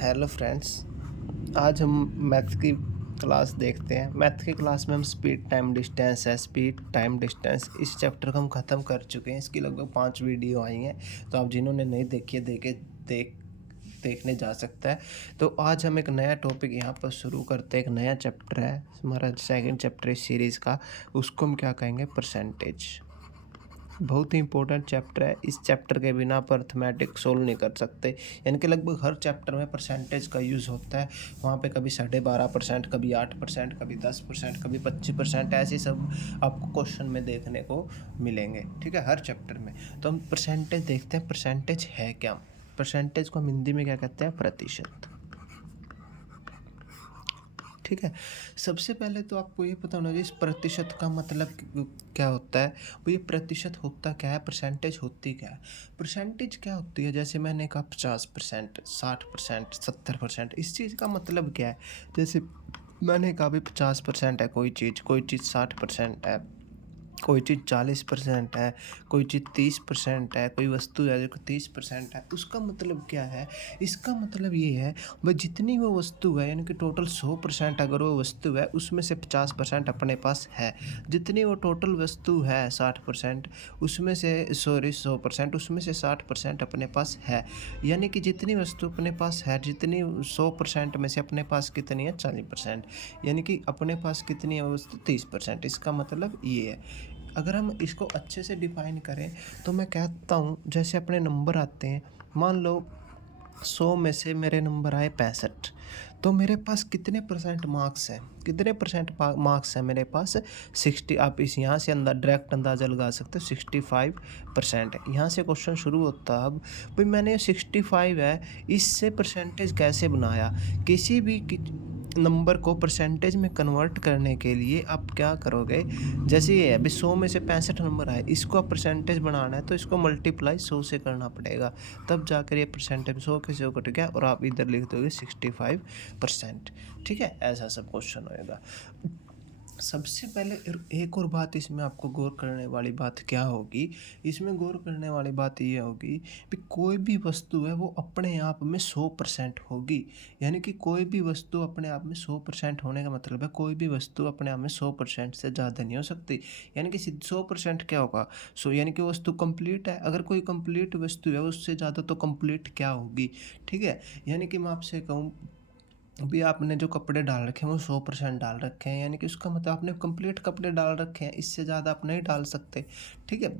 Hello friends. आज हम math की क्लास देखते हैं। मैथ की क्लास में हम स्पीड टाइम डिस्टेंस इस चैप्टर को हम ख़त्म कर चुके हैं। इसकी लगभग 5 वीडियो आई हैं, तो आप जिन्होंने नहीं देखी है देखने जा सकता है। तो आज हम एक नया टॉपिक यहाँ पर शुरू करते हैं। एक नया चैप्टर है, हमारा सेकंड चैप्टर इस सीरीज़ का। उसको हम क्या कहेंगे? परसेंटेज। बहुत ही इंपॉर्टेंट चैप्टर है। इस चैप्टर के बिना आप अर्थमेटिक सोल्व नहीं कर सकते। यानी कि लगभग हर चैप्टर में परसेंटेज का यूज़ होता है। वहाँ पे कभी 12.5%, कभी 8%, कभी 10%, कभी 25%, ऐसे सब आपको क्वेश्चन में देखने को मिलेंगे। ठीक है, हर चैप्टर में। तो हम परसेंटेज देखते हैं। परसेंटेज है क्या? परसेंटेज को हम हिंदी में क्या कहते हैं? प्रतिशत। ठीक है। सबसे पहले तो आपको ये पता होना चाहिए इस प्रतिशत का मतलब क्या होता है। वो ये प्रतिशत होता क्या है? परसेंटेज होती क्या है? परसेंटेज क्या होती है? जैसे मैंने कहा 50%, 60%, 70%, इस चीज़ का मतलब क्या है? जैसे मैंने कहा भी 50% है कोई चीज़ 60% है, कोई चीज़ 40% है, कोई चीज़ 30% है, कोई वस्तु है जो 30% है। उसका मतलब क्या है? इसका मतलब ये है, भाई जितनी वो वस्तु है, यानी कि टोटल 100% अगर वो वस्तु है, उसमें से 50% अपने पास है। जितनी वो टोटल वस्तु है 60%, उसमें से 100% उसमें से 60% अपने पास है। यानी कि जितनी वस्तु अपने पास है, जितनी 100% में से अपने पास कितनी है? 40%। यानी कि अपने पास कितनी है वस्तु? 30%। इसका मतलब ये है। अगर हम इसको अच्छे से डिफाइन करें तो मैं कहता हूँ, जैसे अपने नंबर आते हैं, मान लो 100 में से मेरे नंबर आए 65, तो मेरे पास कितने परसेंट मार्क्स हैं? कितने परसेंट मार्क्स हैं मेरे पास? 60। आप इस यहाँ से डायरेक्ट अंदाज़ा लगा सकते हो, 65% है। यहाँ से क्वेश्चन शुरू होता है। अब भाई मैंने 65 है, इससे परसेंटेज कैसे बनाया? किसी भी नंबर को परसेंटेज में कन्वर्ट करने के लिए आप क्या करोगे? जैसे ये है, अभी 100 में से 65 नंबर आए, इसको आप परसेंटेज बनाना है तो इसको मल्टीप्लाई 100 से करना पड़ेगा। तब जाकर ये परसेंटेज 100 के 100 कट गया और आप इधर लिख दोगे 65%। ठीक है, ऐसा सब क्वेश्चन होएगा। सबसे पहले एक और बात इसमें आपको गौर करने वाली बात क्या होगी? इसमें गौर करने वाली बात ये होगी कि कोई भी वस्तु है वो अपने आप में 100% होगी। यानी कि कोई भी वस्तु अपने आप में 100% होने का मतलब है कोई भी वस्तु अपने आप में 100% से ज़्यादा नहीं हो सकती। यानी कि 100% क्या होगा? यानी कि वस्तु कंप्लीट है। अगर कोई कंप्लीट वस्तु है उससे ज़्यादा तो कंप्लीट क्या होगी? ठीक है। यानी कि मैं आपसे कहूँ, अभी आपने जो कपड़े डाल रखे हैं वो 100% डाल रखे हैं, यानी कि उसका मतलब आपने कंप्लीट कपड़े डाल रखे हैं, इससे ज़्यादा आप नहीं डाल सकते। ठीक है,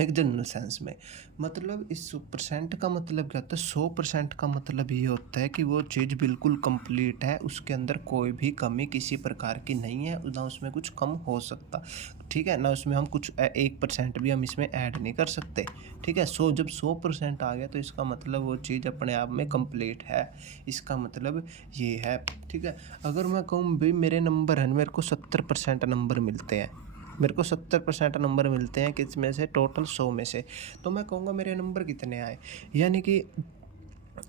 एक जनरल सेंस में। मतलब इस परसेंट का मतलब क्या होता है? 100% का मतलब ये होता है कि वो चीज़ बिल्कुल कंप्लीट है, उसके अंदर कोई भी कमी किसी प्रकार की नहीं है, ना उसमें कुछ कम हो सकता। ठीक है, ना उसमें हम कुछ 1% भी हम इसमें ऐड नहीं कर सकते। ठीक है, जब 100% आ गया तो इसका मतलब वो चीज़ अपने आप में कंप्लीट है। इसका मतलब ये है। ठीक है, अगर मैं कहूँ भाई मेरे नंबर हैं, मेरे को 70% नंबर मिलते हैं, मेरे को 70% नंबर मिलते हैं किस में से? टोटल 100 में से। तो मैं कहूँगा मेरे नंबर कितने आए? यानी कि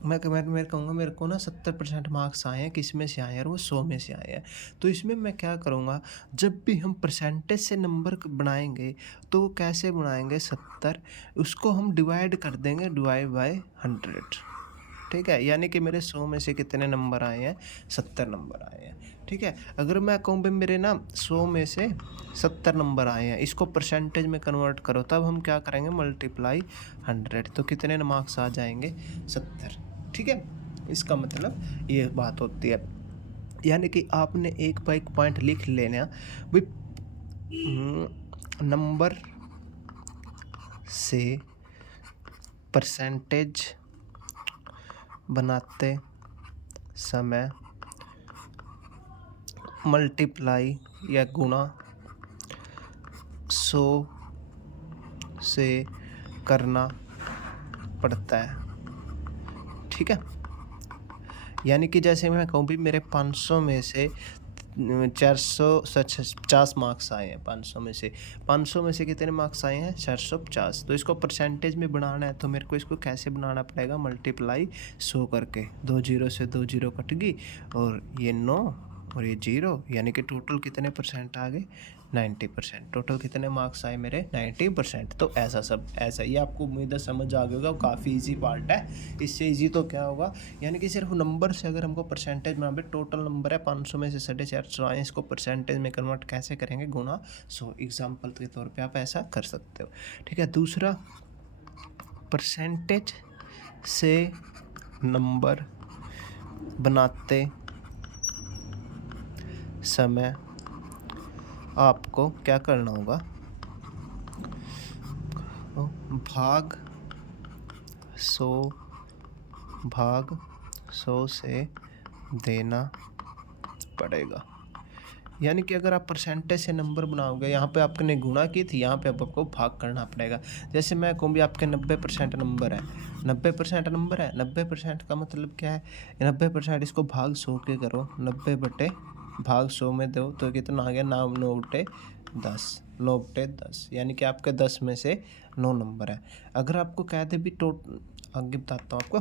मैं कहूँगा मेरे को ना 70% मार्क्स आए हैं, किस में से आए हैं? और वो 100 में से आए हैं। तो इसमें मैं क्या करूँगा, जब भी हम परसेंटेज से नंबर बनाएंगे तो वो कैसे बनाएंगे? 70, उसको हम डिवाइड कर देंगे, डिवाइड बाय 100। ठीक है, यानी कि मेरे 100 में से कितने नंबर आए हैं? 70 नंबर आए हैं। ठीक है, अगर मैं कहूँ भाई मेरे ना 100 में से 70 नंबर आए हैं, इसको परसेंटेज में कन्वर्ट करो, तब हम क्या करेंगे? मल्टीप्लाई 100, तो कितने मार्क्स आ जाएंगे? 70। ठीक है, इसका मतलब ये बात होती है। यानी कि आपने एक बार एक पॉइंट लिख लेना भाई, नंबर से परसेंटेज बनाते समय मल्टीप्लाई या गुणा 100 से करना पड़ता है। ठीक है, यानी कि जैसे मैं कहूँ भी मेरे 500 में से 400 सच 50 मार्क्स आए हैं। 500 में से कितने मार्क्स आए हैं? 450। तो इसको परसेंटेज में बनाना है तो मेरे को इसको कैसे बनाना पड़ेगा? मल्टीप्लाई 100 करके। 2 जीरो से 2 जीरो कट गई और ये 9 और ये 0, यानी कि टोटल कितने परसेंट आ गए? 90%। टोटल कितने मार्क्स आए मेरे? 90%। तो ऐसा सब ऐसा ही आपको उम्मीद है समझ आ गया होगा, काफ़ी इजी पार्ट है। इससे इजी तो क्या होगा, यानी कि सिर्फ नंबर से अगर हमको परसेंटेज में भी टोटल नंबर है 500 में से 450 आए, इसको परसेंटेज में कन्वर्ट कैसे करेंगे? गुणा 100। एग्जाम्पल के तौर पर आप ऐसा कर सकते हो। ठीक है। दूसरा, परसेंटेज से नंबर बनाते समय आपको क्या करना होगा? भाग 100 से देना पड़ेगा। यानी कि अगर आप परसेंटेज से नंबर बनाओगे, यहाँ पे आपने गुणा की थी, यहाँ पे आपको भाग करना पड़ेगा। जैसे मैं कहूँ भी आपके 90% नंबर है, 90% नंबर है, 90% का मतलब क्या है? 90% इसको भाग 100 के करो, 90 बटे भाग 100 में दो तो कितना आ गया? 9 बटे 10, 9 बटे 10, यानी कि आपके 10 में से 9 नंबर है। अगर आपको कहते भी आगे बताता हूँ आपको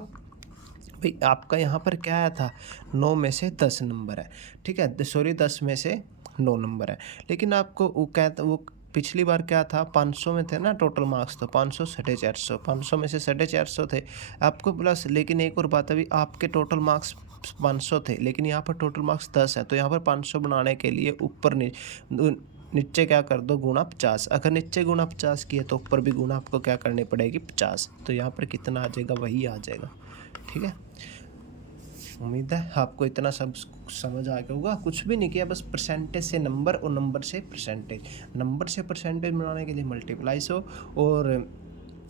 भाई, आपका यहाँ पर क्या आया था? 9 में से 10 नंबर है। ठीक है, सॉरी 10 में से 9 नंबर है। लेकिन आपको वो पिछली बार क्या था? 500 में थे ना टोटल मार्क्स, तो 500 450, 500 में से 450 थे आपको प्लस। लेकिन एक और बात, अभी आपके टोटल मार्क्स 500 थे, लेकिन यहाँ पर टोटल मार्क्स 10 है, तो यहाँ पर 500 बनाने के लिए ऊपर नीचे क्या कर दो? गुणा 50। अगर नीचे गुणा 50 किए तो ऊपर भी गुणा आपको क्या करनी पड़ेगी? 50। तो यहाँ पर कितना आ जाएगा? वही आ जाएगा। ठीक है, उम्मीद है आपको इतना सब समझ आ गया होगा। कुछ भी नहीं किया, बस परसेंटेज से नंबर और नंबर से परसेंटेज। नंबर से परसेंटेज बनाने के लिए मल्टीप्लाई 100, और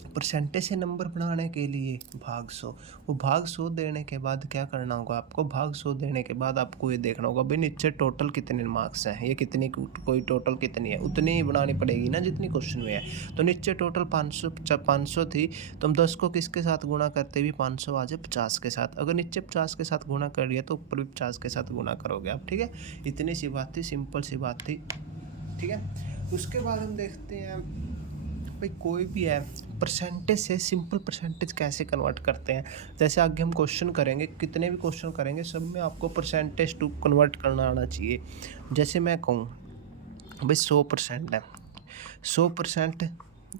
परसेंटेज से नंबर बनाने के लिए भाग 100। वो भाग 100 देने के बाद क्या करना होगा आपको? भाग 100 देने के बाद आपको ये देखना होगा भाई नीचे टोटल कितने मार्क्स हैं, ये कितनी कोई टोटल कितनी है, उतनी ही बनानी पड़ेगी ना जितनी क्वेश्चन में है। तो नीचे टोटल 500 थी, तो हम 10 को किसके साथ गुणा करते भी 500 आ जाए? 50 के साथ। अगर नीचे 50 के साथ गुणा कर लिया तो ऊपर भी 50 के साथ गुणा करोगे आप। ठीक है, इतनी सी बात थी, सिंपल सी बात थी। ठीक है, उसके बाद हम देखते हैं भाई कोई भी है परसेंटेज से सिंपल परसेंटेज कैसे कन्वर्ट करते हैं। जैसे आगे हम क्वेश्चन करेंगे, कितने भी क्वेश्चन करेंगे सब में आपको परसेंटेज टू कन्वर्ट करना आना चाहिए। जैसे मैं कहूँ भाई 100% है, 100%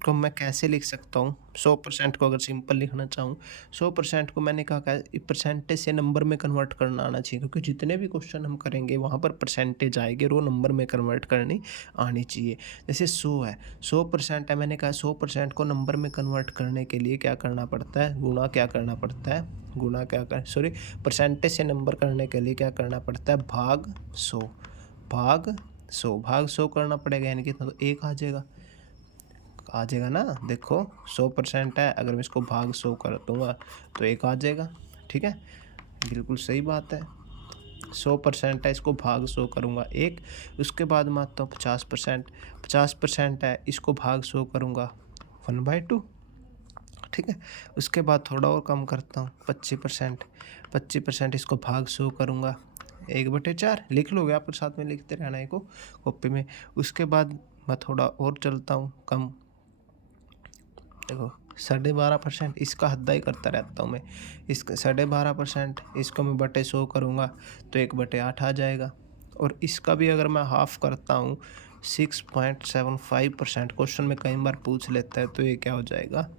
को मैं कैसे लिख सकता हूँ? 100% को अगर सिंपल लिखना चाहूँ, 100% को मैंने कहा परसेंटेज से नंबर में कन्वर्ट करना आना चाहिए, क्योंकि जितने भी क्वेश्चन हम करेंगे वहाँ पर परसेंटेज आएगी, रो नंबर में कन्वर्ट करनी आनी चाहिए। जैसे 100 है, 100% है, मैंने कहा 100% को नंबर में कन्वर्ट करने के लिए क्या करना पड़ता है? गुणा क्या करना पड़ता है? गुणा क्या कर सॉरी परसेंटेज से नंबर करने के लिए क्या करना पड़ता है? भाग 100, भाग 100 करना पड़ेगा, यानी कि तो 1 आ जाएगा ना। देखो 100% है, अगर मैं इसको भाग 100 कर दूंगा तो 1 आ जाएगा। ठीक है, बिल्कुल सही बात है। 100% है, इसको भाग 100 करूँगा 1। उसके बाद मैं आता हूँ 50%, 50% है, इसको भाग 100 करूँगा 1/2। ठीक है, उसके बाद थोड़ा और कम करता हूँ 25%, 25% इसको भाग 100 करूँगा 1/4। लिख लोगे आप, साथ में लिखते रहना है को कॉपी में। उसके बाद मैं थोड़ा और चलता हूँ कम, देखो 12.5%, इसका हद्दा ही करता रहता हूँ मैं। इसका 12.5%, इसको मैं बटे 100 करूँगा तो 1/8 आ जाएगा। और इसका भी अगर मैं हाफ करता हूँ 6.75%, क्वेश्चन में कई बार पूछ लेता है, तो ये क्या हो जाएगा?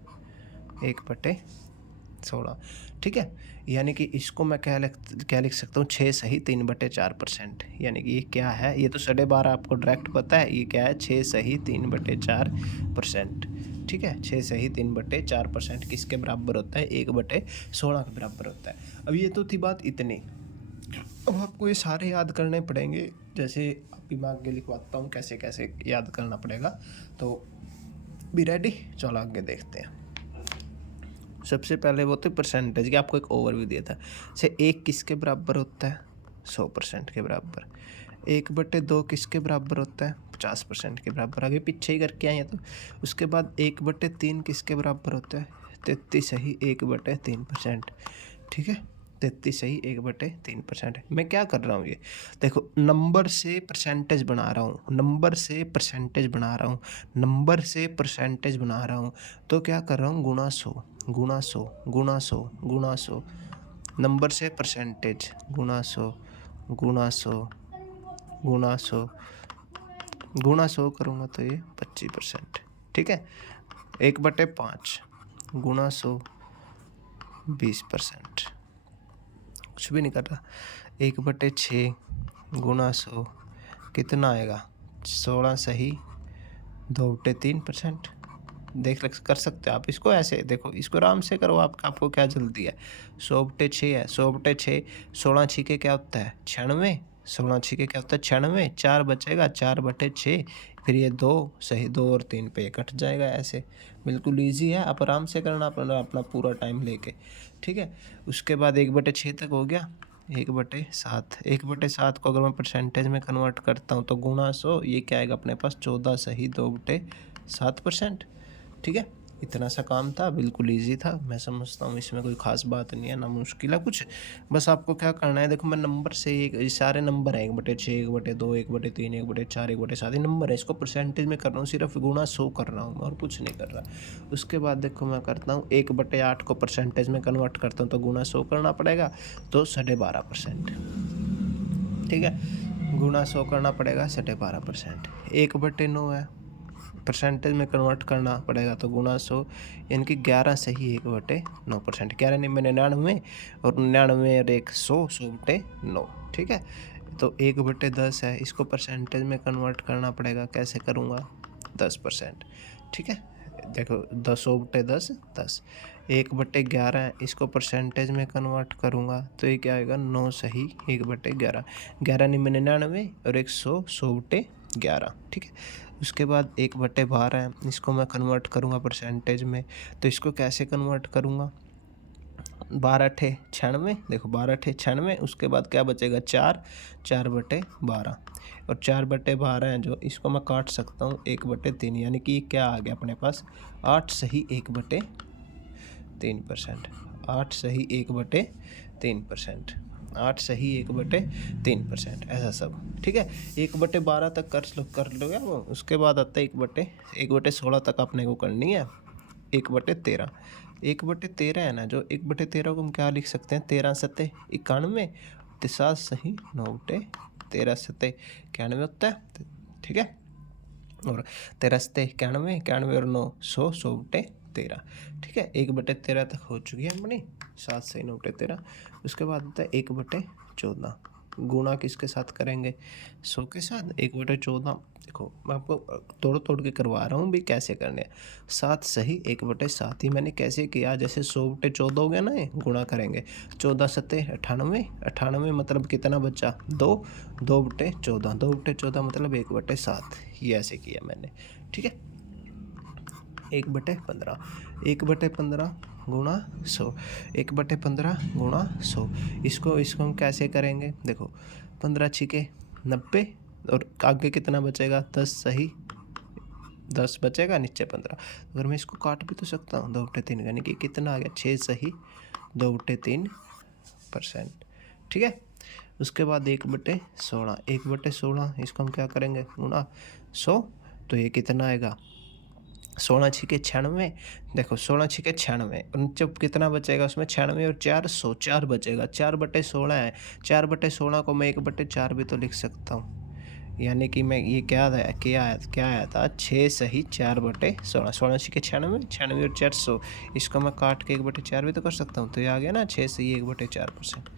1/16। ठीक है, यानी कि इसको मैं क्या लिख सकता हूँ? 6 सही 3/4%। यानी कि ये क्या है? ये तो 12.5 आपको डायरेक्ट पता है, ये क्या है? 6 सही 3/4%। ठीक है, 6 सही 3/4% किसके बराबर होता है? 1/16 के बराबर होता है। अब ये तो थी बात इतनी। अब आपको ये सारे याद करने पड़ेंगे, जैसे अभी मैं आगे लिखवाता हूँ कैसे कैसे याद करना पड़ेगा। तो बी रेडी, चलो आगे देखते हैं। सबसे पहले वो तो परसेंटेज की आपको एक ओवरव्यू दिया था। से 1 किसके बराबर होता है? 100% के बराबर। 1/2 किसके बराबर होता है? 50% के बराबर। आगे पीछे ही करके आए हैं तो। उसके बाद 1/3 किसके बराबर होता है? 33 सही 1/3%। ठीक है, 33 सही 1/3%। मैं क्या कर रहा हूँ? ये देखो, नंबर से परसेंटेज बना रहा हूँ, नंबर से परसेंटेज बना रहा हूँ, नंबर से परसेंटेज बना रहा हूँ। तो क्या कर रहा हूँ? गुणा 100, गुणा 100, गुणा 100, गुणा 100। नंबर से परसेंटेज गुणा 100, गुणा 100, गुणा 100, गुणा 100 करूँगा तो ये 25%। ठीक है, 1/5 गुणा 100 20%। कुछ भी नहीं कर रहा। 1/6 गुणा 100 कितना आएगा? 16 सही 2/3%। कर सकते हो आप इसको। ऐसे देखो, इसको आराम से करो। आपको क्या जल्दी है? 100/6 है। 100/6 16 छीके क्या होता है? 96। 16 छीके क्या होता है? 96। 4 बचेगा, 4/6। फिर ये 2 सही, 2 और 3 पे कट जाएगा। ऐसे बिल्कुल ईजी है। आप आराम से करना अपना पूरा टाइम लेके। ठीक है, उसके बाद 1/6 तक हो गया। 1/7 1/7 को अगर मैं परसेंटेज में कन्वर्ट करता हूँ तो गुणा 100, ये क्या आएगा अपने पास? 14 सही 2/7%। ठीक है, इतना सा काम था, बिल्कुल इजी था। मैं समझता हूँ इसमें कोई ख़ास बात नहीं है, ना मुश्किल है कुछ। बस आपको क्या करना है, देखो मैं नंबर से ये सारे नंबर हैं 1/6 1/2 1/3 1/4 1/7 नंबर है। इसको परसेंटेज में कर रहा हूँ, सिर्फ गुणा 100 कर रहा हूँ और कुछ नहीं कर रहा। उसके बाद देखो मैं करता हूँ 1/8 को परसेंटेज में कन्वर्ट करता हूँ तो गुणा 100 करना पड़ेगा, तो 12.5%। ठीक है, गुणा 100 करना पड़ेगा 12.5%। 1/9 है, परसेंटेज में कन्वर्ट करना पड़ेगा तो गुणा 100, यानी कि 11 सही 1/9%। 11 नहीं में 99 और 99 और 100 100/9। ठीक है, तो 1/10 है, इसको परसेंटेज में कन्वर्ट करना पड़ेगा। कैसे करूँगा? 10%। ठीक है, देखो 100/10 10। 1/11 है, इसको परसेंटेज में कन्वर्ट करूँगा तो ये क्या आएगा? 9 सही 1/11। 11 नहीं में 99 और 100 100/11। ठीक है, उसके बाद 1/12 है, इसको मैं कन्वर्ट करूँगा परसेंटेज में, तो इसको कैसे कन्वर्ट करूँगा? 12 96। देखो 12 96, उसके बाद क्या बचेगा? 4 4/12 और 4/12 है जो, इसको मैं काट सकता हूँ 1/3, यानी कि क्या आ गया अपने पास? 8 सही 1/3%। 8 सही 1/3%। 8 सही 1/3%, ऐसा सब। ठीक है, 1/12 तक कर लो वो। उसके बाद आता है 1/16 तक अपने को करनी है। 1/13 1/13 है ना, जो 1/13 को हम क्या लिख सकते हैं? 13 सत्ते 91, 7 सही 9/13 सत्ते 91 होता है। ठीक है, और 13 सत्ते 91, 91 और 9 100 100/13। ठीक है, 1/13 तक हो चुकी है अपनी, 7 सही 9/13। उसके बाद आता है 1/14। गुणा किसके साथ करेंगे? 100 के साथ। 1/14, देखो मैं आपको तोड़ तोड़ के करवा रहा हूँ भी कैसे करने हैं। 7 सही 1/7 ही मैंने कैसे किया? जैसे 100/14 हो गया ना, ये गुणा करेंगे। 14 सत्ते 98, 98 मतलब कितना बचा? 2, 2/14, 2/14 मतलब 1/7। ये ऐसे किया मैंने। ठीक है, 1/15, 1/15 गुणा 100, 1/15 गुणा 100। इसको हम कैसे करेंगे? देखो 15 छिके 90 और आगे कितना बचेगा? 10 सही 10 बचेगा, नीचे 15। अगर मैं इसको काट भी तो सकता हूँ 2/3, यानी कि कितना आ गया? 6 सही 2/3%। ठीक है, उसके बाद 1/16, 1/16 इसको हम क्या करेंगे? गुणा 100, तो ये कितना आएगा? 16 छिके 96। देखो 16 छिके 96 और नीचे कितना बचेगा? उसमें 96 और 4 100, 4 बचेगा। 4/16 है, 4/16 को मैं 1/4 भी तो लिख सकता हूँ। यानी कि मैं ये क्या आया था? 6 सही 4/16, 16 छिके 96, 96 और 4 100। इसको मैं काट के 1/4 भी तो कर सकता हूँ, तो ये आ गया ना 6 सही 1/4%।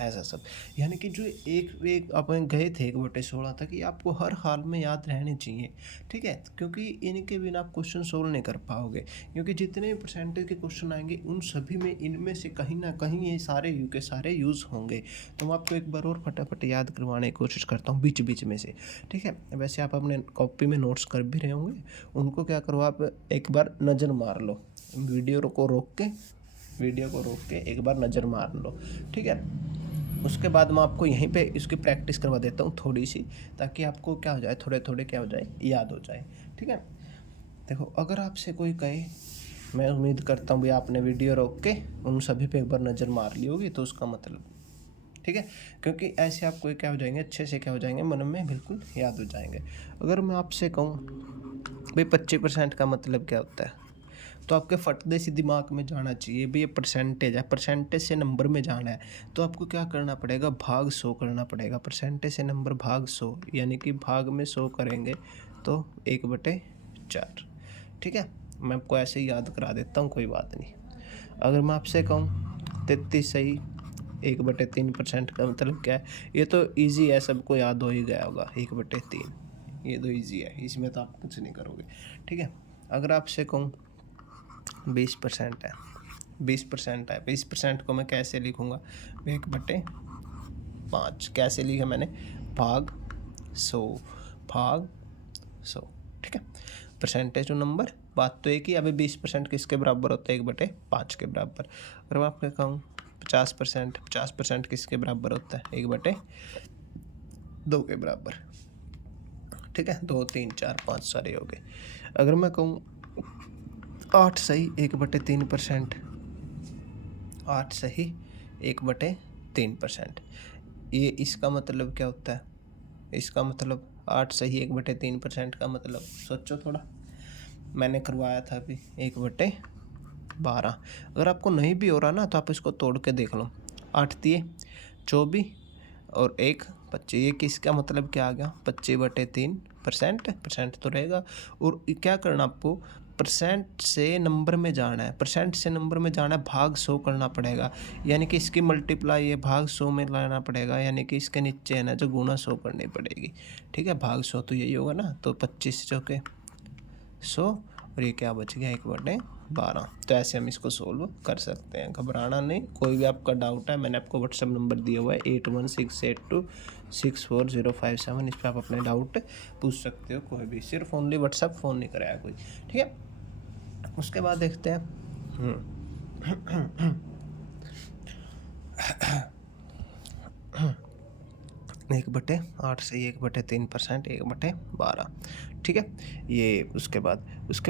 ऐसा सब, यानी कि जो एक एक अपन गए थे 1/16 तक, ये आपको हर हाल में याद रहने चाहिए। ठीक है, क्योंकि इनके बिना आप क्वेश्चन सोल्व नहीं कर पाओगे, क्योंकि जितने भी परसेंटेज के क्वेश्चन आएंगे उन सभी में इनमें से कहीं ना कहीं ये सारे के सारे यूज़ होंगे। तो मैं आपको एक बार और फटाफट याद करवाने की कोशिश करता हूँ बीच बीच में से। ठीक है, वैसे आप अपने कॉपी में नोट्स कर भी रहे होंगे, उनको क्या करो, आप एक बार नज़र मार लो, वीडियो को रोक के एक बार नज़र मार लो। ठीक है, उसके बाद मैं आपको यहीं पे इसकी प्रैक्टिस करवा देता हूँ थोड़ी सी, ताकि आपको क्या हो जाए, थोड़े थोड़े क्या हो जाए, याद हो जाए। ठीक है, देखो अगर आपसे कोई कहे, मैं उम्मीद करता हूँ भाई आपने वीडियो रोक के उन सभी पे एक बार नज़र मार ली होगी, तो उसका मतलब, ठीक है, क्योंकि ऐसे आपको क्या हो जाएंगे, अच्छे से क्या हो जाएंगे, मन में बिल्कुल याद हो जाएंगे। अगर मैं आपसे कहूँ भाई 25% का मतलब क्या होता है? तो आपके फटदे से दिमाग में जाना चाहिए भी ये परसेंटेज है, परसेंटेज से नंबर में जाना है तो आपको क्या करना पड़ेगा, भाग 100 करना पड़ेगा। परसेंटेज से नंबर भाग 100 यानी कि भाग में 100 करेंगे तो 1/4। ठीक है, मैं आपको ऐसे ही याद करा देता हूँ, कोई बात नहीं। अगर मैं आपसे कहूँ 33 सही 1/3% का मतलब क्या है, ये तो ईजी है, सबको याद हो ही गया होगा 1/3। ये तो ईजी है, इसमें तो आप कुछ नहीं करोगे। ठीक है, अगर आपसे कहूँ 20% है, 20% है, 20% को मैं कैसे लिखूँगा, 1/5 कैसे लिखा मैंने, भाग 100, भाग 100। ठीक है, परसेंटेज टू नंबर, बात तो एक ही। अभी 20% किसके बराबर होता है, 1/5 के बराबर। अगर मैं आपको कहूँ 50%, 50% किसके बराबर होता है, 1/2 के बराबर। ठीक है, 2 3 4 5 सारे हो गए। अगर मैं कहूँ 8 सही 1/3%, 8 सही 1/3%, ये इसका मतलब क्या होता है, इसका मतलब 8 सही 1/3% का मतलब सोचो थोड़ा, मैंने करवाया था अभी 1/12। अगर आपको नहीं भी हो रहा ना तो आप इसको तोड़ के देख लो, 8 दिए 24 और 1 25, ये किसका मतलब क्या आ गया, 25/3%। परसेंट तो रहेगा, और क्या करना आपको, परसेंट से नंबर में जाना है, परसेंट से नंबर में जाना है, भाग 100 करना पड़ेगा, यानी कि इसकी मल्टीप्लाई ये भाग 100 में लाना पड़ेगा, यानी कि इसके नीचे है ना जो गुणा 100 करनी पड़ेगी। ठीक है, भाग 100 तो यही होगा ना, तो 25 चौके 100 और ये क्या बच गया, 1/12। तो ऐसे हम इसको सोल्व कर सकते हैं, घबराना नहीं। कोई भी आपका डाउट है, मैंने आपको व्हाट्सएप नंबर दिया हुआ है 8168264057, इस पर आप अपने डाउट पूछ सकते हो, कोई भी, सिर्फ ओनली व्हाट्सएप, फ़ोन नहीं कराया कोई। ठीक है, उसके बाद देखते हैं 1/8 से 1/3%, 1/12। ठीक है, ये उसके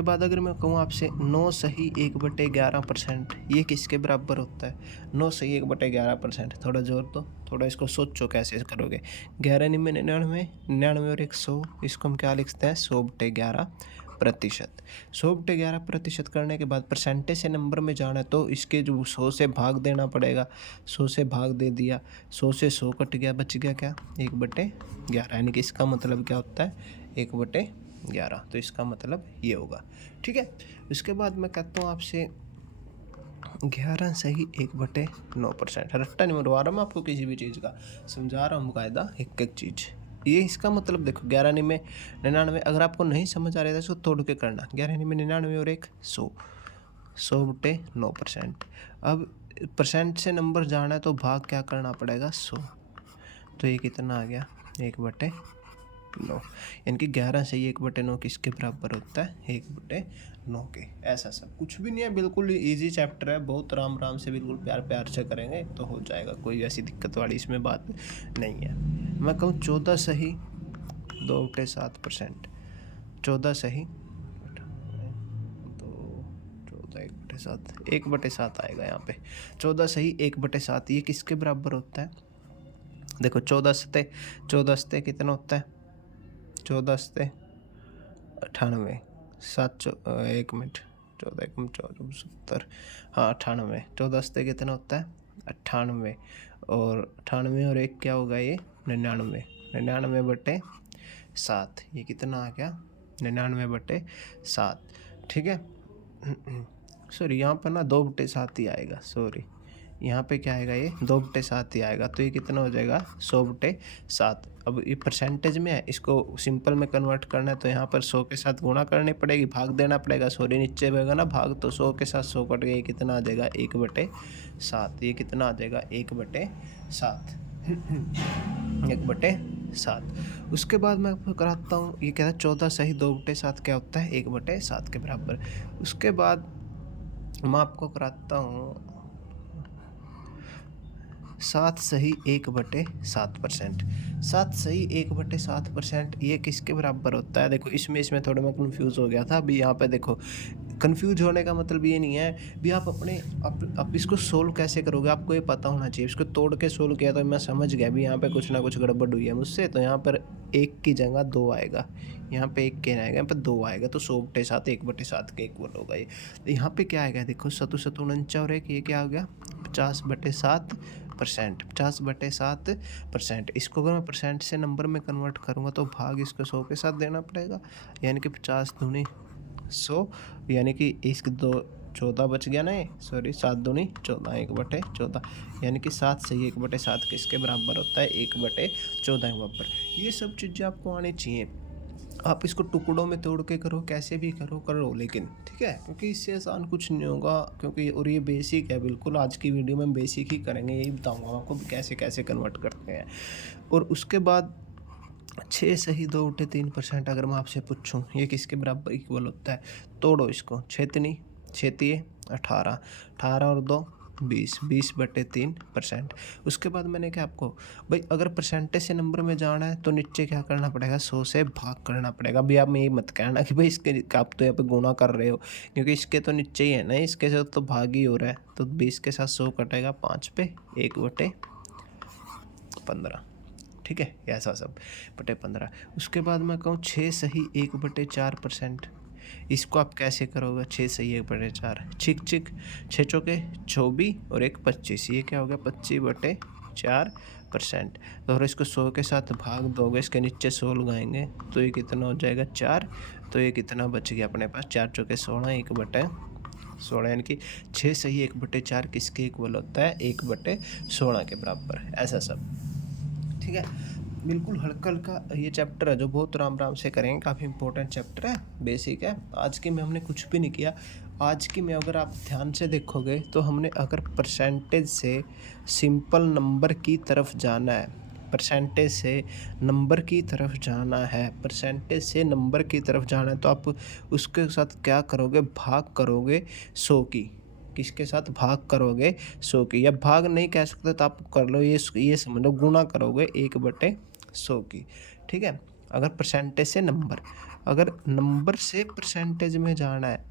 बाद अगर मैं कहूँ आपसे 9 सही 1/11%, ये किसके बराबर होता है, 9 सही 1/11%, थोड़ा जोर दो, थोड़ा इसको सोचो कैसे करोगे। 11 निन्यानवे, 99 और 100, इसको हम क्या लिखते हैं, 100/11%। 100/11% करने के बाद परसेंटेज से नंबर में जाना है तो इसके जो 100 से भाग देना पड़ेगा, 100 से भाग दे दिया, 100 से 100 कट गया, बच गया क्या, 1/11, यानी कि इसका मतलब क्या होता है, 1/11। तो इसका मतलब ये होगा। ठीक है, उसके बाद मैं कहता हूँ आपसे 11 सही 1/9%। रट्टा नहीं मरवा रहा मैं आपको किसी भी चीज़ का, समझा रहा हूँ कायदा एक एक चीज़। ये इसका मतलब देखो, 11 में 99, अगर आपको नहीं समझ आ रहा था इसको तोड़ के करना, 11 में 99 और 1 100, 100/9%। अब परसेंट से नंबर जाना है तो भाग क्या करना पड़ेगा, 100, तो ये कितना आ गया, 1/9, यानी कि 11 से 1/9 किसके बराबर होता है, 1/9 के। ऐसा सब कुछ भी नहीं है, बिल्कुल इजी चैप्टर है, बहुत आराम से, बिल्कुल प्यार प्यार से करेंगे तो हो जाएगा, कोई ऐसी दिक्कत वाली इसमें बात नहीं है। मैं कहूँ 14 सही 2/7%, 14 सही 1/7 आएगा यहाँ पे, 14 सही 1/7, ये किसके बराबर होता है, देखो 14 कितना होता है, 14 98, 1 मिनट, 14 1 14 70, हाँ 98, 14 कितना होता है 98, और 98 और 1 क्या होगा, ये 99, 99/7, ये कितना आ गया, 99/7। ठीक है, सॉरी यहाँ पर ना 2/7 ही आएगा, सॉरी यहाँ पे क्या आएगा, ये 2/7 ही आएगा, तो ये कितना हो जाएगा, 100/7। अब ये परसेंटेज में है, इसको सिंपल में कन्वर्ट करना है तो यहाँ पर 100 के साथ गुणा करनी पड़ेगी, भाग देना पड़ेगा, सॉरी नीचे होगा ना भाग, तो 100 के साथ 100 कट गया, ये कितना आ जाएगा, 1/7, ये कितना आ जाएगा, 1/7, 1/7। उसके बाद मैं आपको कराता हूँ, ये कहता है 14 सही 2/7 क्या होता है, 1/7 के बराबर। उसके बाद मैं आपको कराता हूँ 7 सही 1/7%, 7 सही 1/7%, ये किसके बराबर होता है, देखो इसमें थोड़ा मैं कंफ्यूज हो गया था। अभी यहाँ पे देखो, कंफ्यूज होने का मतलब ये नहीं है भी आप आप इसको सोल्व कैसे करोगे, आपको ये पता होना चाहिए। इसको तोड़ के सोल्व किया तो मैं समझ गया भी यहाँ पे कुछ ना कुछ गड़बड़ हुई है मुझसे, तो यहाँ पर 1 की जगह 2 आएगा, यहाँ पे 1 के आएगा, यहाँ पे 2 आएगा, तो 100/7 1/7 के इक्वल होगा ये। तो यहाँ पे क्या आएगा देखो, सतु सतु 49 और 1, ये क्या हो गया 50/7%। 50/7%, इसको अगर मैं परसेंट से नंबर में कन्वर्ट करूँगा तो भाग इसको 100 के साथ देना पड़ेगा, यानी कि 50 दूनी 100, यानी कि इसके 2 14 बच गया ना, ये सॉरी 7 दूनी 14, 1/14, यानी कि 7 से 1/7 किसके बराबर होता है, 1/14 के बराबर। ये सब चीज़ें आपको आनी चाहिए। आप इसको टुकड़ों में तोड़ के करो, कैसे भी करो लेकिन ठीक है, क्योंकि इससे आसान कुछ नहीं होगा, क्योंकि और ये बेसिक है बिल्कुल। आज की वीडियो में हम बेसिक ही करेंगे, यही बताऊंगा आपको कैसे कैसे कन्वर्ट करते हैं। और उसके बाद 6 सही 2 उल्टे 3%, अगर मैं आपसे पूछूं ये किसके बराबर इक्वल होता है, तोड़ो इसको। 6 तिये 18, 18 और 2 20, 20/3%। उसके बाद मैंने क्या आपको, भाई अगर परसेंटेज से नंबर में जाना है तो नीचे क्या करना पड़ेगा, 100 से भाग करना पड़ेगा। अभी आप में ये मत कहना कि भाई इसके आप तो यहाँ पे गुणा कर रहे हो, क्योंकि इसके तो नीचे ही है ना, इसके साथ तो भाग ही हो रहा है। तो 20 के साथ 100 कटेगा 5 पे 1/15, ठीक है, ऐसा सब बटे 15। उसके बाद मैं कहूँ 6 सही 1/4%, इसको आप कैसे करोगे, 6 सही 1/4, छिक छिक 6 चौके 24 और 1 25, ये क्या हो गया 25/4%। तो और इसको 100 के साथ भाग दोगे, इसके नीचे 100 लगाएंगे तो ये कितना हो जाएगा 4, तो ये कितना बच गया अपने पास, 4 चौके 16, 1/16, यानी कि 6 सही 1/4 किसके इक्वल होता है, 1/16 के बराबर, ऐसा सब, ठीक है। बिल्कुल हल्का हल्का ये चैप्टर है जो बहुत आराम आराम से करेंगे, काफ़ी इंपॉर्टेंट चैप्टर है, बेसिक है। आज की में हमने कुछ भी नहीं किया। आज की में अगर आप ध्यान से देखोगे तो हमने अगर परसेंटेज से सिंपल नंबर की तरफ जाना है, परसेंटेज से नंबर की तरफ जाना है, परसेंटेज से नंबर की तरफ जाना है, तो आप उसके साथ क्या करोगे, भाग करोगे 100 की, किसके साथ भाग करोगे 100 की, या भाग नहीं कह सकते तो आप कर लो, ये समझ लो गुणा करोगे 1/100 की, ठीक है। अगर परसेंटेज से नंबर, अगर नंबर से परसेंटेज में जाना है,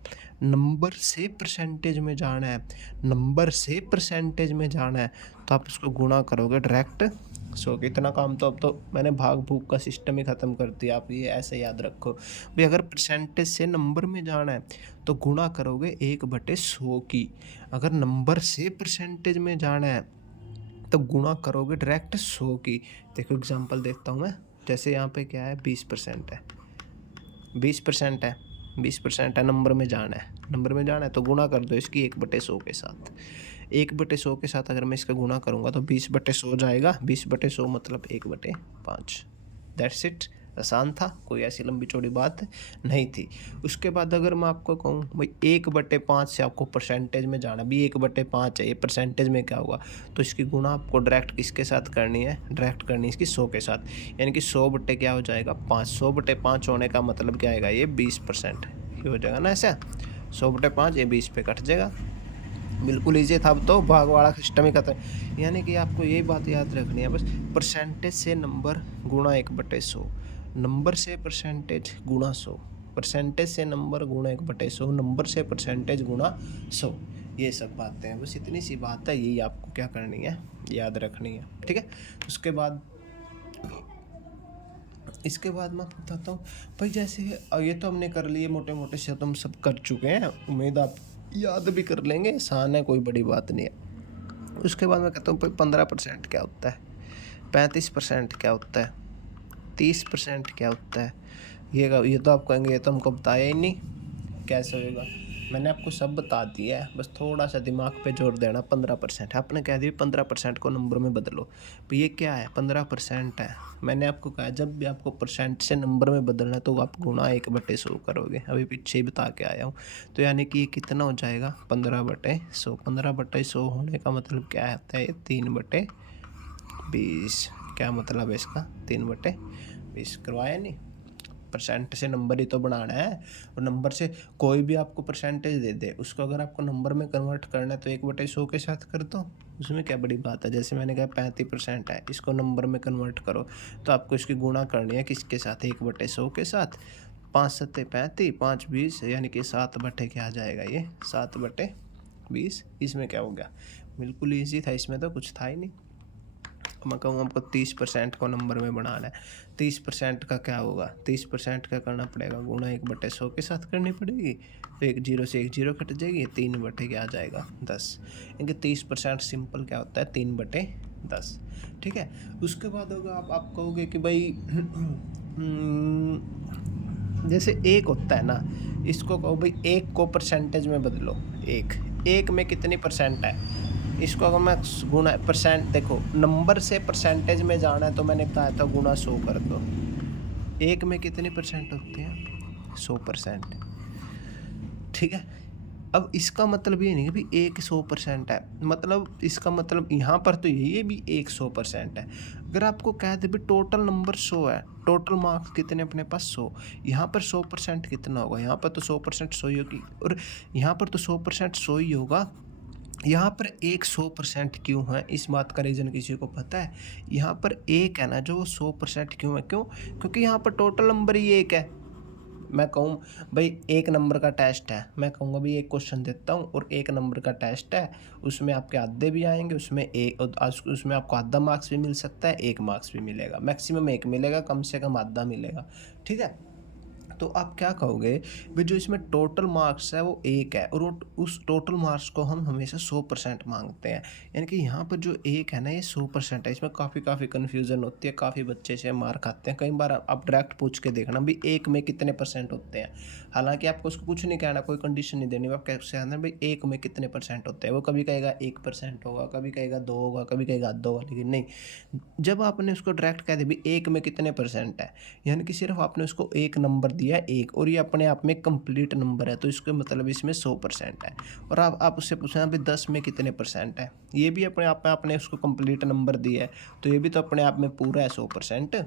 नंबर से परसेंटेज में जाना है, नंबर से परसेंटेज में जाना है, तो आप उसको गुणा करोगे डायरेक्ट 100 की। इतना काम तो अब तो मैंने भाग भूग का सिस्टम ही ख़त्म कर दिया, आप ये ऐसे याद रखो भाई। अगर परसेंटेज से नंबर में जाना है तो गुणा करोगे 1/100 की। अगर नंबर से परसेंटेज में जाना है तो गुणा करोगे डायरेक्ट 100 की। देखो एग्जांपल देखता हूँ मैं, जैसे यहाँ पे क्या है 20% है, 20% है, 20% है, नंबर में जाना है, नंबर में जाना है तो गुणा कर दो इसकी 1/100 के साथ। 1/100 के साथ अगर मैं इसका गुणा करूँगा तो 20/100 जाएगा, 20/100 मतलब 1/5। दैट्स इट, आसान था, कोई ऐसी लंबी चौड़ी बात नहीं थी। उसके बाद अगर मैं आपको कहूँ भाई 1/5 से आपको परसेंटेज में जाना, भी 1/5 है, ये परसेंटेज में क्या होगा, तो इसकी गुणा आपको डायरेक्ट किसके साथ करनी है, डायरेक्ट करनी है इसकी 100 के साथ, यानी कि 100 बटे क्या हो जाएगा 5, 100/5 होने का मतलब क्या आएगा, ये 20%, ये हो जाएगा ना ऐसा, 100/5 ये 20 पे कट जाएगा। बिल्कुल ईजी था, अब तो भाग वाला सिस्टम ही खत्म। यानी कि आपको यही बात याद रखनी है बस, परसेंटेज से नंबर गुणा 1/100, नंबर से परसेंटेज गुणा 100, परसेंटेज से नंबर गुणा 1/100, नंबर से परसेंटेज गुणा 100, ये सब बातें हैं, बस इतनी सी बात है, यही आपको क्या करनी है, याद रखनी है, ठीक है। उसके बाद इसके बाद मैं बताता हूँ भाई, जैसे ये तो हमने कर लिए मोटे मोटे से, तो हम सब कर चुके हैं, उम्मीद आप याद भी कर लेंगे, आसान है, कोई बड़ी बात नहीं है। उसके बाद मैं कहता हूँ भाई 15% क्या होता है, 35% क्या होता है, 30% क्या होता है, ये तो आप कहेंगे ये तो हमको बताया ही नहीं, कैसे होगा। मैंने आपको सब बता दिया है, बस थोड़ा सा दिमाग पे जोर देना। 15% आपने कह दिया 15% को नंबर में बदलो, तो ये क्या है 15% है। मैंने आपको कहा जब भी आपको परसेंट से नंबर में बदलना है तो आप गुणा 1/100 करोगे, अभी पीछे ही बता के आया हूँ। तो यानी कि ये कितना हो जाएगा 15/100, 15/100 होने का मतलब क्या होता है, 3/20। क्या मतलब है इसका, 3/20 करवाया नहीं, परसेंट से नंबर ही तो बनाना है। और नंबर से कोई भी आपको परसेंटेज दे दे, उसको अगर आपको नंबर में कन्वर्ट करना है तो 1/100 के साथ कर दो, उसमें क्या बड़ी बात है। जैसे मैंने कहा 35% है, इसको नंबर में कन्वर्ट करो तो आपको इसकी गुणा करनी है किसके साथ, 1/100 के साथ। 5 सत्ते 35, 5 20, यानी कि 7 बटे क्या आ जाएगा, ये 7/20। इसमें क्या हो गया, बिल्कुल ईजी था, इसमें तो कुछ था ही नहीं। मैं कहूँ आपको 30% को नंबर में बढ़ाना है, 30% का क्या होगा, 30% का करना पड़ेगा गुणा 1/100 के साथ करनी पड़ेगी, तो एक जीरो से एक जीरो कट जाएगी, 3 बटे क्या आ जाएगा 10। इनके 30% सिंपल क्या होता है 3/10। ठीक है, उसके बाद होगा आप कहोगे कि भाई जैसे एक होता है ना, इसको कहो भाई एक को परसेंटेज में बदलो, एक एक में कितनी परसेंट है, इसको अगर मैं गुणा परसेंट, देखो नंबर से परसेंटेज में जाना है तो मैंने कहा था गुणा 100 कर दो। एक में कितनी परसेंट होती है 100%। ठीक है, अब इसका मतलब ये नहीं है भी एक 100% है, मतलब इसका मतलब यहाँ पर तो यही है भी एक 100% है। अगर आपको कह दे भी टोटल नंबर 100 है, टोटल मार्क्स कितने अपने पास 100, यहाँ पर 100% कितना होगा, यहाँ पर तो 100% 100 ही होगी, और यहाँ पर तो 100% 100 ही होगा। यहाँ पर एक 100% क्यों है, इस बात का रीज़न किसी को पता है? यहाँ पर एक है ना जो 100% क्यों है, क्यों? क्योंकि यहाँ पर टोटल नंबर ही एक है। मैं कहूँ भाई एक नंबर का टेस्ट है, मैं कहूँगा भाई एक क्वेश्चन देता हूँ और एक नंबर का टेस्ट है, उसमें आपके आधे भी आएंगे, उसमें आपको आधा मार्क्स भी मिल सकता है, एक मार्क्स भी मिलेगा, मैक्सिमम एक मिलेगा, कम से कम आधा मिलेगा। ठीक है, तो आप क्या कहोगे भाई जो इसमें टोटल मार्क्स है वो एक है, और उस टोटल मार्क्स को हम हमेशा 100% मांगते हैं, यानी कि यहाँ पर जो एक है ना ये 100% है। इसमें काफ़ी कन्फ्यूज़न होती है, काफ़ी बच्चे से मार खाते हैं, कई बार आप डायरेक्ट पूछ के देखना भी एक में कितने परसेंट होते हैं, हालांकि आपको उसको कुछ नहीं कहना, कोई कंडीशन नहीं देनी, आप कैसे आना भाई एक में कितने परसेंट होते हैं, वो कभी कहेगा 1% होगा, कभी कहेगा 2 होगा, कभी कहेगा आधा होगा, लेकिन नहीं, जब आपने उसको डायरेक्ट कह दिया भाई एक में कितने परसेंट है, यानी कि सिर्फ आपने उसको एक नंबर दिया एक, और ये अपने आप में कंप्लीट नंबर है, तो इसका मतलब इसमें 100% है। और आप उससे पूछना भाई 10 में कितने परसेंट है, ये भी अपने आप में आपने उसको कंप्लीट नंबर दिया है, तो ये भी तो अपने आप में पूरा है 100%।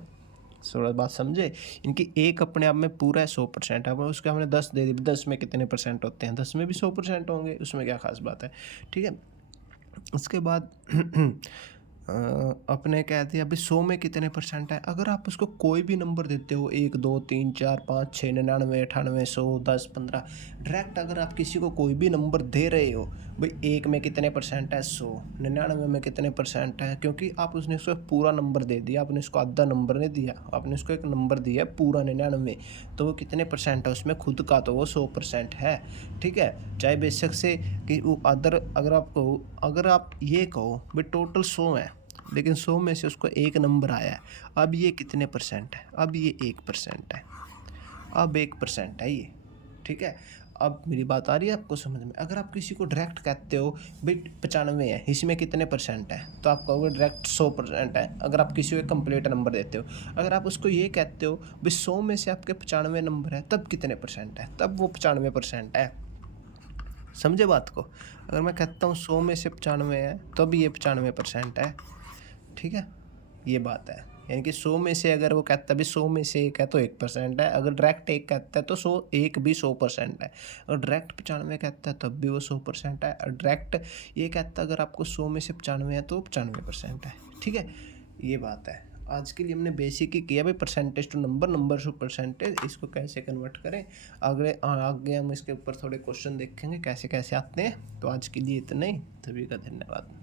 थोड़ा बात समझे, इनकी एक अपने आप में पूरा है 100%, अब उसके हमने 10 दे दी, 10 में कितने परसेंट होते हैं, 10 में भी 100% होंगे, उसमें क्या खास बात है। ठीक है, उसके बाद अपने कह दिया अभी 100 में कितने परसेंट है, अगर आप उसको कोई भी नंबर देते हो 1 2 3 4 5 6 99 98 100 10 15, डायरेक्ट अगर आप किसी को कोई भी नंबर दे रहे हो भाई एक में कितने परसेंट है 100, 99 में कितने परसेंट है, क्योंकि आप उसने उसको पूरा नंबर दे दिया, आपने उसको आधा नंबर नहीं दिया, आपने उसको एक नंबर दिया पूरा 99, तो वो कितने परसेंट है उसमें खुद का, तो वो 100% है। ठीक है, चाहे बेशक से कि वो अगर आप ये कहो भाई टोटल 100 है, लेकिन 100 में से उसको एक नंबर आया है, अब ये कितने परसेंट है, अब ये 1% है, अब 1% है ये। ठीक है, अब मेरी बात आ रही है आपको समझ में? अगर आप किसी को डायरेक्ट कहते हो भाई 95 है, इसमें कितने परसेंट है, तो आप कहोगे डायरेक्ट 100% है, अगर आप किसी को एक कंप्लीट नंबर देते हो। अगर आप उसको ये कहते हो भाई 100 में से आपके 95 नंबर है, तब कितने परसेंट है, तब वो 95% है। समझे बात को? अगर मैं कहता हूँ 100 में से 95 है, तब ये 95% है। ठीक है, ये बात है, यानी कि 100 में से अगर वो कहता है भी 100 में से एक है तो 1% है, अगर डायरेक्ट एक कहता है तो 100 एक भी 100% है, और डायरेक्ट 95 कहता है तब भी वो 100% है, और डायरेक्ट ये कहता है अगर आपको 100 में से 95 है तो 95% है। ठीक है, ये बात है। आज के लिए हमने बेसिक ही किया भाई percentage to number, number to percentage, इसको कैसे कन्वर्ट करें, आगे हम इसके ऊपर थोड़े क्वेश्चन देखेंगे कैसे कैसे आते हैं। तो आज के लिए इतना ही, सभी का धन्यवाद।